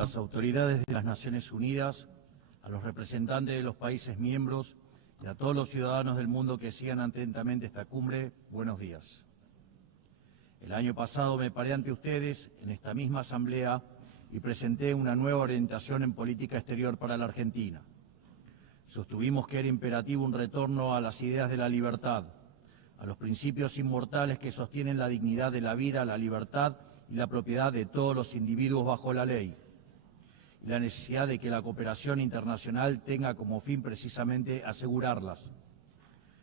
las autoridades de las Naciones Unidas, a los representantes de los países miembros y a todos los ciudadanos del mundo que sigan atentamente esta cumbre, buenos días. El año pasado me paré ante ustedes en esta misma asamblea y presenté una nueva orientación en política exterior para la Argentina. Sostuvimos que era imperativo un retorno a las ideas de la libertad, a los principios inmortales que sostienen la dignidad de la vida, la libertad y la propiedad de todos los individuos bajo la ley, y la necesidad de que la cooperación internacional tenga como fin precisamente asegurarlas.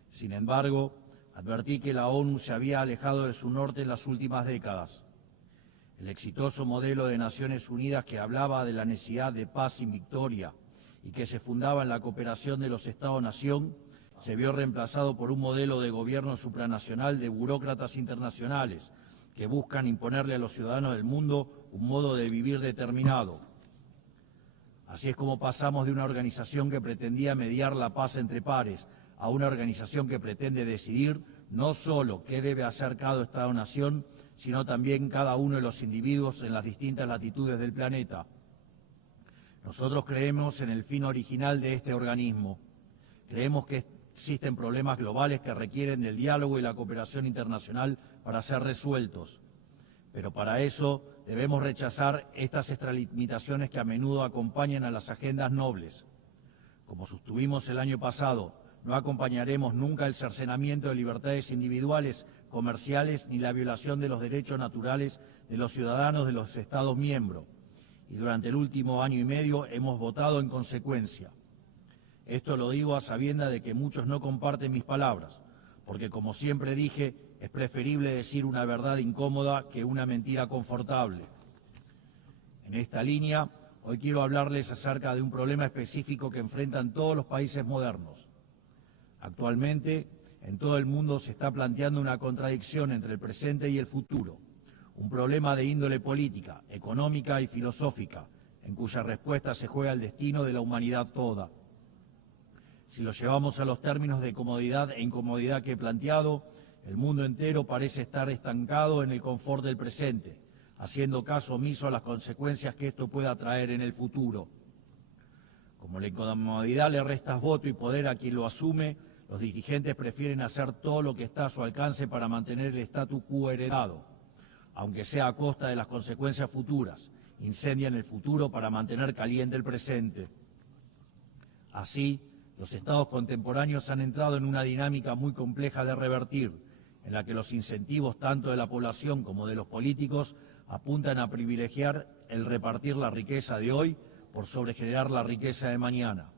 Sin embargo, advertí que la ONU se había alejado de su norte en las últimas décadas. El exitoso modelo de Naciones Unidas que hablaba de la necesidad de paz sin victoria y que se fundaba en la cooperación de los Estados-nación, se vio reemplazado por un modelo de gobierno supranacional de burócratas internacionales que buscan imponerle a los ciudadanos del mundo un modo de vivir determinado. Así es como pasamos de una organización que pretendía mediar la paz entre pares a una organización que pretende decidir no solo qué debe hacer cada Estado-nación, sino también cada uno de los individuos en las distintas latitudes del planeta. Nosotros creemos en el fin original de este organismo. Creemos que existen problemas globales que requieren del diálogo y la cooperación internacional para ser resueltos. Pero para eso debemos rechazar estas extralimitaciones que a menudo acompañan a las agendas nobles. Como sostuvimos el año pasado, no acompañaremos nunca el cercenamiento de libertades individuales, comerciales, ni la violación de los derechos naturales de los ciudadanos de los Estados miembros. Y durante el último año y medio hemos votado en consecuencia. Esto lo digo a sabiendas de que muchos no comparten mis palabras, porque como siempre dije, es preferible decir una verdad incómoda que una mentira confortable. En esta línea, hoy quiero hablarles acerca de un problema específico que enfrentan todos los países modernos. Actualmente, en todo el mundo se está planteando una contradicción entre el presente y el futuro, un problema de índole política, económica y filosófica, en cuya respuesta se juega el destino de la humanidad toda. Si lo llevamos a los términos de comodidad e incomodidad que he planteado, el mundo entero parece estar estancado en el confort del presente, haciendo caso omiso a las consecuencias que esto pueda traer en el futuro. Como la incomodidad le resta voto y poder a quien lo asume, los dirigentes prefieren hacer todo lo que está a su alcance para mantener el statu quo heredado, aunque sea a costa de las consecuencias futuras. Incendian el futuro para mantener caliente el presente. Así, los estados contemporáneos han entrado en una dinámica muy compleja de revertir, en la que los incentivos tanto de la población como de los políticos apuntan a privilegiar el repartir la riqueza de hoy por sobre generar la riqueza de mañana.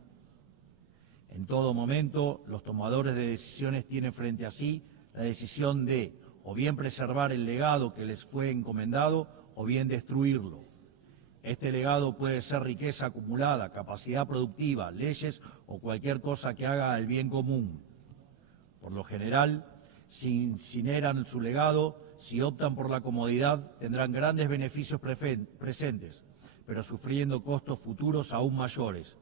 En todo momento, los tomadores de decisiones tienen frente a sí la decisión de o bien preservar el legado que les fue encomendado o bien destruirlo. Este legado puede ser riqueza acumulada, capacidad productiva, leyes o cualquier cosa que haga el bien común. Por lo general, si incineran su legado, si optan por la comodidad, tendrán grandes beneficios presentes, pero sufriendo costos futuros aún mayores.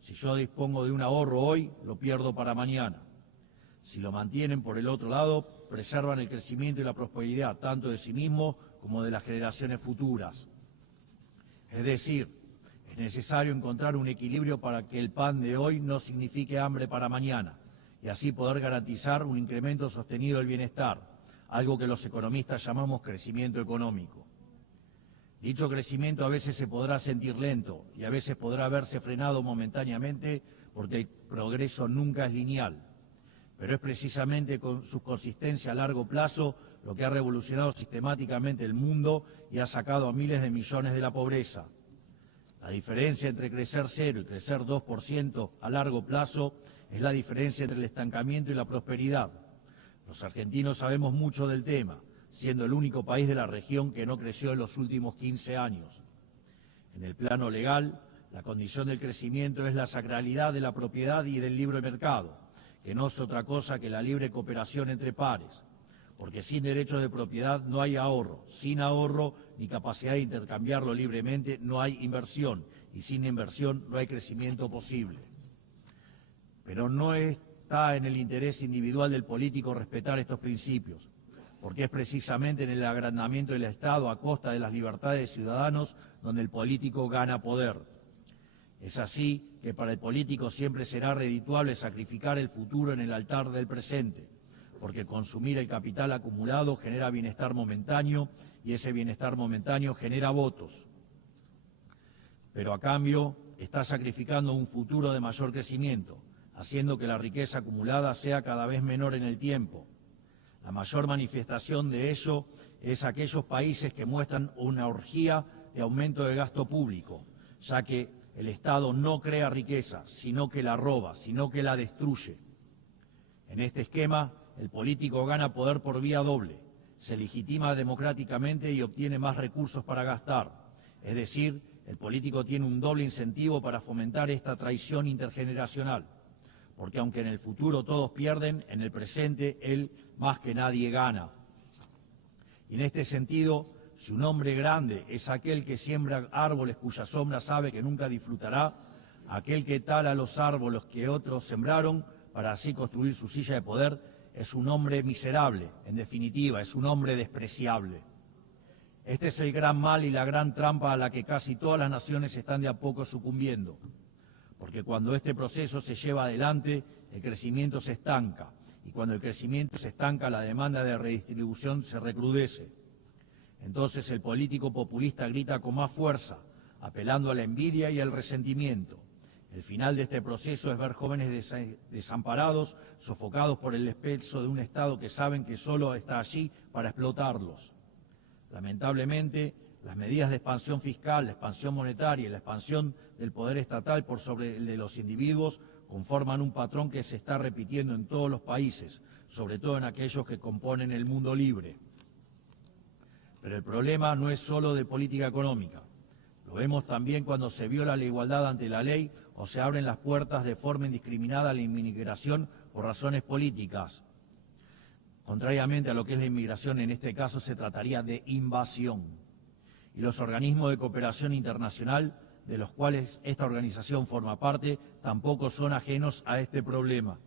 Si yo dispongo de un ahorro hoy, lo pierdo para mañana. Si lo mantienen por el otro lado, preservan el crecimiento y la prosperidad, tanto de sí mismos como de las generaciones futuras. Es decir, es necesario encontrar un equilibrio para que el pan de hoy no signifique hambre para mañana y así poder garantizar un incremento sostenido del bienestar, algo que los economistas llamamos crecimiento económico. Dicho crecimiento a veces se podrá sentir lento y a veces podrá verse frenado momentáneamente porque el progreso nunca es lineal, pero es precisamente con su consistencia a largo plazo lo que ha revolucionado sistemáticamente el mundo y ha sacado a miles de millones de la pobreza. La diferencia entre crecer 0 y crecer 2% a largo plazo es la diferencia entre el estancamiento y la prosperidad. Los argentinos sabemos mucho del tema, siendo el único país de la región que no creció en los últimos 15 años. En el plano legal, la condición del crecimiento es la sacralidad de la propiedad y del libre mercado, que no es otra cosa que la libre cooperación entre pares, porque sin derechos de propiedad no hay ahorro, sin ahorro ni capacidad de intercambiarlo libremente no hay inversión, y sin inversión no hay crecimiento posible. Pero no está en el interés individual del político respetar estos principios, porque es precisamente en el agrandamiento del Estado a costa de las libertades de ciudadanos donde el político gana poder. Es así que para el político siempre será redituable sacrificar el futuro en el altar del presente, porque consumir el capital acumulado genera bienestar momentáneo y ese bienestar momentáneo genera votos. Pero a cambio está sacrificando un futuro de mayor crecimiento, haciendo que la riqueza acumulada sea cada vez menor en el tiempo. La mayor manifestación de ello es aquellos países que muestran una orgía de aumento de gasto público, ya que el Estado no crea riqueza, sino que la roba, sino que la destruye. En este esquema, el político gana poder por vía doble, se legitima democráticamente y obtiene más recursos para gastar. Es decir, el político tiene un doble incentivo para fomentar esta traición intergeneracional, porque aunque en el futuro todos pierden, en el presente él más que nadie gana. Y en este sentido, si un hombre grande es aquel que siembra árboles cuya sombra sabe que nunca disfrutará, aquel que tala los árboles que otros sembraron para así construir su silla de poder, es un hombre miserable, en definitiva, es un hombre despreciable. Este es el gran mal y la gran trampa a la que casi todas las naciones están de a poco sucumbiendo, porque cuando este proceso se lleva adelante, el crecimiento se estanca, y cuando el crecimiento se estanca, la demanda de redistribución se recrudece. Entonces el político populista grita con más fuerza, apelando a la envidia y al resentimiento. El final de este proceso es ver jóvenes desamparados, sofocados por el peso de un Estado que saben que solo está allí para explotarlos. Lamentablemente, las medidas de expansión fiscal, la expansión monetaria y la expansión del poder estatal por sobre el de los individuos conforman un patrón que se está repitiendo en todos los países, sobre todo en aquellos que componen el mundo libre. Pero el problema no es solo de política económica. Lo vemos también cuando se viola la igualdad ante la ley o se abren las puertas de forma indiscriminada a la inmigración por razones políticas. Contrariamente a lo que es la inmigración, en este caso se trataría de invasión. Y los organismos de cooperación internacional, de los cuales esta organización forma parte, tampoco son ajenos a este problema.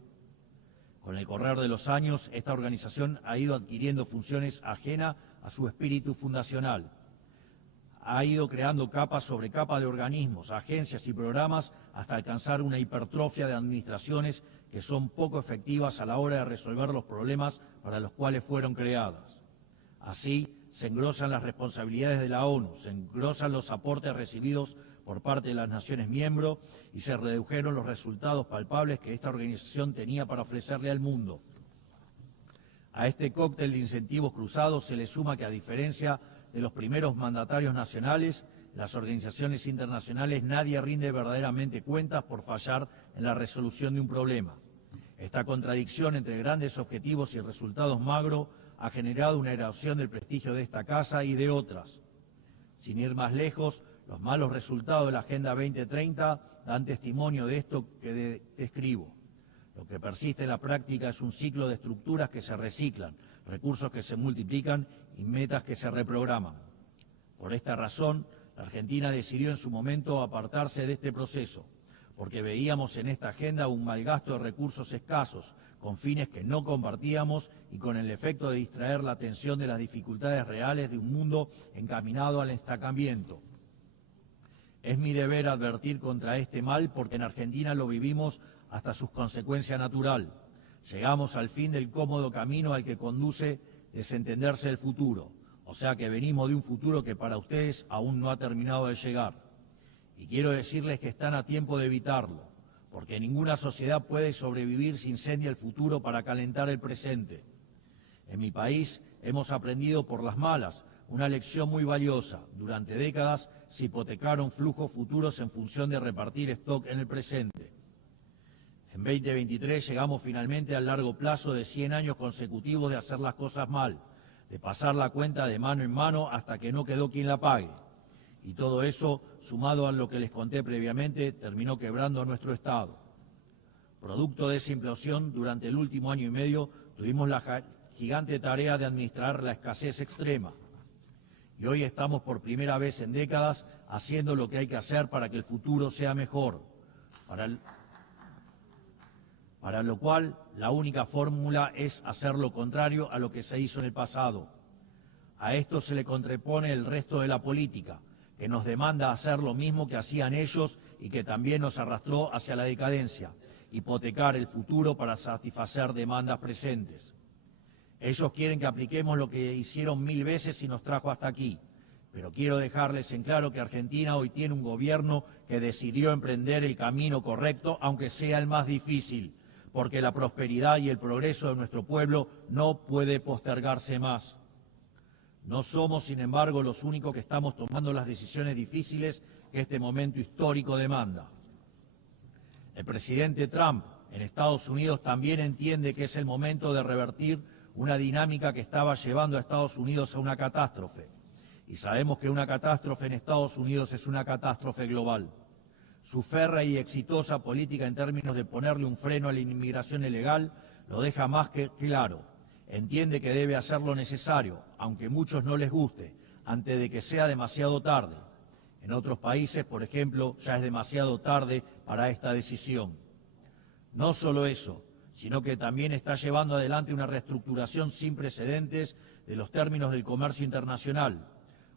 Con el correr de los años, esta organización ha ido adquiriendo funciones ajenas a su espíritu fundacional. Ha ido creando capa sobre capa de organismos, agencias y programas hasta alcanzar una hipertrofia de administraciones que son poco efectivas a la hora de resolver los problemas para los cuales fueron creadas. Así, se engrosan las responsabilidades de la ONU, se engrosan los aportes recibidos por parte de las naciones miembros y se redujeron los resultados palpables que esta organización tenía para ofrecerle al mundo. A este cóctel de incentivos cruzados se le suma que, a diferencia de los primeros mandatarios nacionales, las organizaciones internacionales nadie rinde verdaderamente cuentas por fallar en la resolución de un problema. Esta contradicción entre grandes objetivos y resultados magros ha generado una erosión del prestigio de esta casa y de otras. Sin ir más lejos, los malos resultados de la Agenda 2030 dan testimonio de esto que describo. Lo que persiste en la práctica es un ciclo de estructuras que se reciclan, recursos que se multiplican y metas que se reprograman. Por esta razón, la Argentina decidió en su momento apartarse de este proceso, porque veíamos en esta agenda un malgasto de recursos escasos, con fines que no compartíamos y con el efecto de distraer la atención de las dificultades reales de un mundo encaminado al estancamiento. Es mi deber advertir contra este mal porque en Argentina lo vivimos hasta su consecuencia natural. Llegamos al fin del cómodo camino al que conduce desentenderse el futuro, o sea que venimos de un futuro que para ustedes aún no ha terminado de llegar. Y quiero decirles que están a tiempo de evitarlo, porque ninguna sociedad puede sobrevivir si incendia el futuro para calentar el presente. En mi país hemos aprendido por las malas una lección muy valiosa. Durante décadas se hipotecaron flujos futuros en función de repartir stock en el presente. En 2023 llegamos finalmente al largo plazo de 100 años consecutivos de hacer las cosas mal, de pasar la cuenta de mano en mano hasta que no quedó quien la pague. Y todo eso, sumado a lo que les conté previamente, terminó quebrando a nuestro Estado. Producto de esa implosión, durante el último año y medio tuvimos la gigante tarea de administrar la escasez extrema. Y hoy estamos por primera vez en décadas haciendo lo que hay que hacer para que el futuro sea mejor. para lo cual la única fórmula es hacer lo contrario a lo que se hizo en el pasado. A esto se le contrapone el resto de la política, que nos demanda hacer lo mismo que hacían ellos y que también nos arrastró hacia la decadencia, hipotecar el futuro para satisfacer demandas presentes. Ellos quieren que apliquemos lo que hicieron 1000 veces y nos trajo hasta aquí, pero quiero dejarles en claro que Argentina hoy tiene un gobierno que decidió emprender el camino correcto, aunque sea el más difícil, porque la prosperidad y el progreso de nuestro pueblo no puede postergarse más. No somos, sin embargo, los únicos que estamos tomando las decisiones difíciles que este momento histórico demanda. El presidente Trump en Estados Unidos también entiende que es el momento de revertir una dinámica que estaba llevando a Estados Unidos a una catástrofe. Y sabemos que una catástrofe en Estados Unidos es una catástrofe global. Su férrea y exitosa política en términos de ponerle un freno a la inmigración ilegal lo deja más que claro. Entiende que debe hacer lo necesario, aunque a muchos no les guste, antes de que sea demasiado tarde. En otros países, por ejemplo, ya es demasiado tarde para esta decisión. No solo eso, sino que también está llevando adelante una reestructuración sin precedentes de los términos del comercio internacional,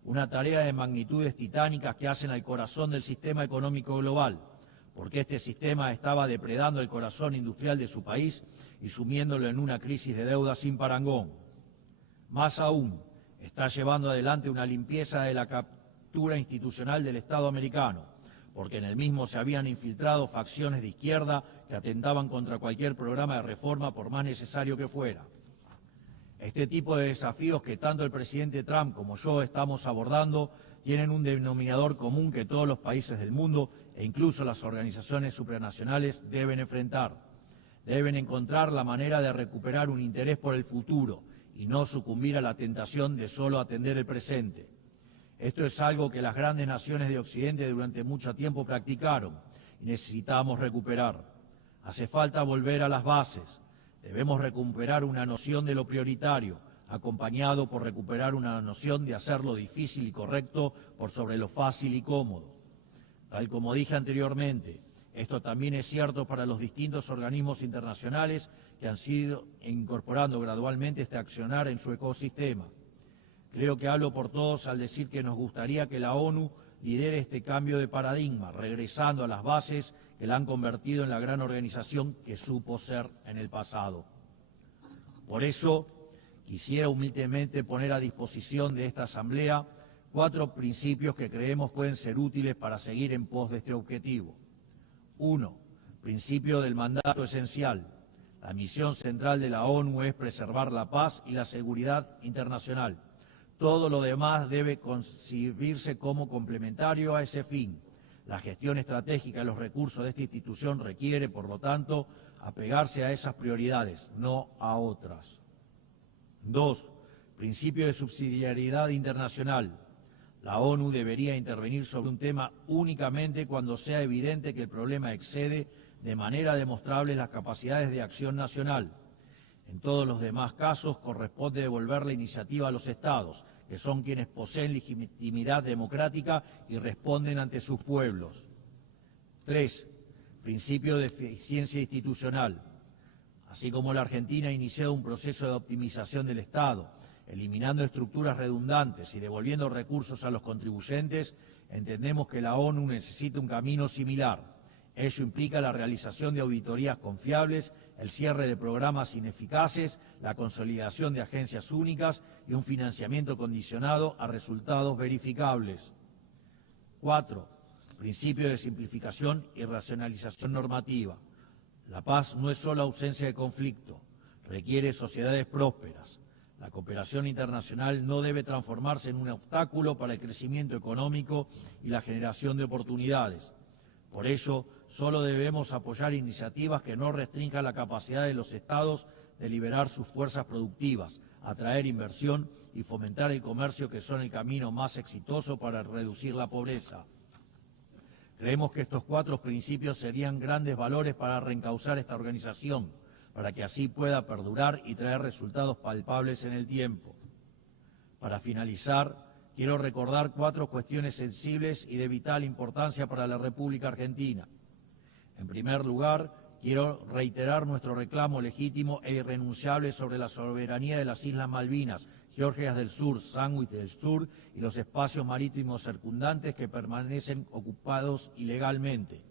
una tarea de magnitudes titánicas que hacen al corazón del sistema económico global, porque este sistema estaba depredando el corazón industrial de su país y sumiéndolo en una crisis de deuda sin parangón. Más aún, está llevando adelante una limpieza de la captura institucional del Estado americano, porque en el mismo se habían infiltrado facciones de izquierda que atentaban contra cualquier programa de reforma, por más necesario que fuera. Este tipo de desafíos que tanto el presidente Trump como yo estamos abordando tienen un denominador común que todos los países del mundo e incluso las organizaciones supranacionales deben enfrentar. Deben encontrar la manera de recuperar un interés por el futuro y no sucumbir a la tentación de solo atender el presente. Esto es algo que las grandes naciones de Occidente durante mucho tiempo practicaron y necesitamos recuperar. Hace falta volver a las bases. Debemos recuperar una noción de lo prioritario, acompañado por recuperar una noción de hacer lo difícil y correcto por sobre lo fácil y cómodo. Tal como dije anteriormente, esto también es cierto para los distintos organismos internacionales que han sido incorporando gradualmente este accionar en su ecosistema. Creo que hablo por todos al decir que nos gustaría que la ONU lidere este cambio de paradigma, regresando a las bases que la han convertido en la gran organización que supo ser en el pasado. Por eso, quisiera humildemente poner a disposición de esta Asamblea 4 principios que creemos pueden ser útiles para seguir en pos de este objetivo. 1. Principio del mandato esencial. La misión central de la ONU es preservar la paz y la seguridad internacional. Todo lo demás debe concebirse como complementario a ese fin. La gestión estratégica de los recursos de esta institución requiere, por lo tanto, apegarse a esas prioridades, no a otras. 2. Principio de subsidiariedad internacional. La ONU debería intervenir sobre un tema únicamente cuando sea evidente que el problema excede de manera demostrable las capacidades de acción nacional. En todos los demás casos corresponde devolver la iniciativa a los Estados, que son quienes poseen legitimidad democrática y responden ante sus pueblos. 3. Principio de eficiencia institucional. Así como la Argentina ha iniciado un proceso de optimización del Estado, eliminando estructuras redundantes y devolviendo recursos a los contribuyentes, entendemos que la ONU necesita un camino similar. Ello implica la realización de auditorías confiables, el cierre de programas ineficaces, la consolidación de agencias únicas y un financiamiento condicionado a resultados verificables. 4. Principio de simplificación y racionalización normativa. La paz no es solo ausencia de conflicto, requiere sociedades prósperas. La cooperación internacional no debe transformarse en un obstáculo para el crecimiento económico y la generación de oportunidades. Por ello, solo debemos apoyar iniciativas que no restrinjan la capacidad de los Estados de liberar sus fuerzas productivas, atraer inversión y fomentar el comercio, que son el camino más exitoso para reducir la pobreza. Creemos que estos 4 principios serían grandes valores para reencauzar esta organización, para que así pueda perdurar y traer resultados palpables en el tiempo. Para finalizar, quiero recordar 4 cuestiones sensibles y de vital importancia para la República Argentina. En primer lugar, quiero reiterar nuestro reclamo legítimo e irrenunciable sobre la soberanía de las Islas Malvinas, Georgias del Sur, Sandwich del Sur y los espacios marítimos circundantes que permanecen ocupados ilegalmente.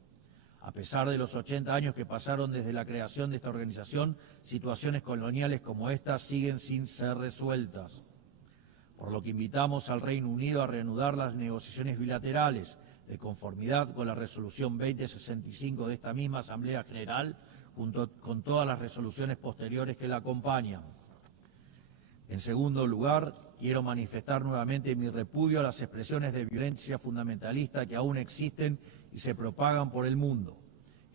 A pesar de los 80 años que pasaron desde la creación de esta organización, situaciones coloniales como esta siguen sin ser resueltas. Por lo que invitamos al Reino Unido a reanudar las negociaciones bilaterales, de conformidad con la resolución 2065 de esta misma Asamblea General, junto con todas las resoluciones posteriores que la acompañan. En segundo lugar, quiero manifestar nuevamente mi repudio a las expresiones de violencia fundamentalista que aún existen y se propagan por el mundo.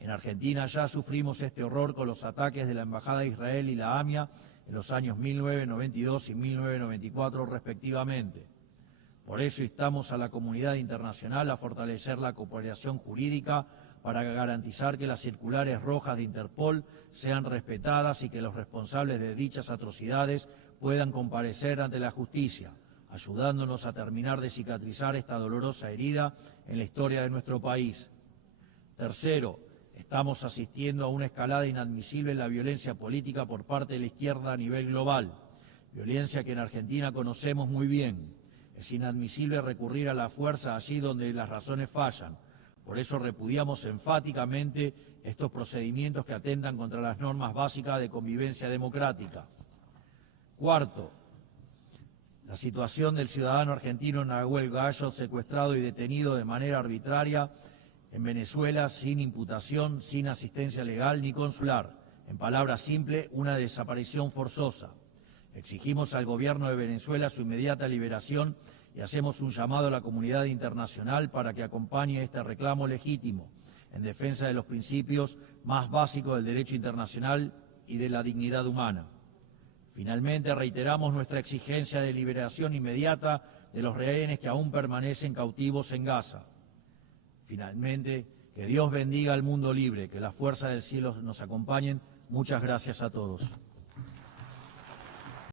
En Argentina ya sufrimos este horror con los ataques de la Embajada de Israel y la AMIA en los años 1992 y 1994 respectivamente. Por eso instamos a la comunidad internacional a fortalecer la cooperación jurídica para garantizar que las circulares rojas de Interpol sean respetadas y que los responsables de dichas atrocidades puedan comparecer ante la justicia, ayudándonos a terminar de cicatrizar esta dolorosa herida en la historia de nuestro país. Tercero, estamos asistiendo a una escalada inadmisible en la violencia política por parte de la izquierda a nivel global, violencia que en Argentina conocemos muy bien. Es inadmisible recurrir a la fuerza allí donde las razones fallan. Por eso repudiamos enfáticamente estos procedimientos que atentan contra las normas básicas de convivencia democrática. Cuarto, la situación del ciudadano argentino Nahuel Gallo, secuestrado y detenido de manera arbitraria en Venezuela sin imputación, sin asistencia legal ni consular. En palabras simples, una desaparición forzosa. Exigimos al gobierno de Venezuela su inmediata liberación y hacemos un llamado a la comunidad internacional para que acompañe este reclamo legítimo en defensa de los principios más básicos del derecho internacional y de la dignidad humana. Finalmente, reiteramos nuestra exigencia de liberación inmediata de los rehenes que aún permanecen cautivos en Gaza. Finalmente, que Dios bendiga al mundo libre, que las fuerzas del cielo nos acompañen. Muchas gracias a todos.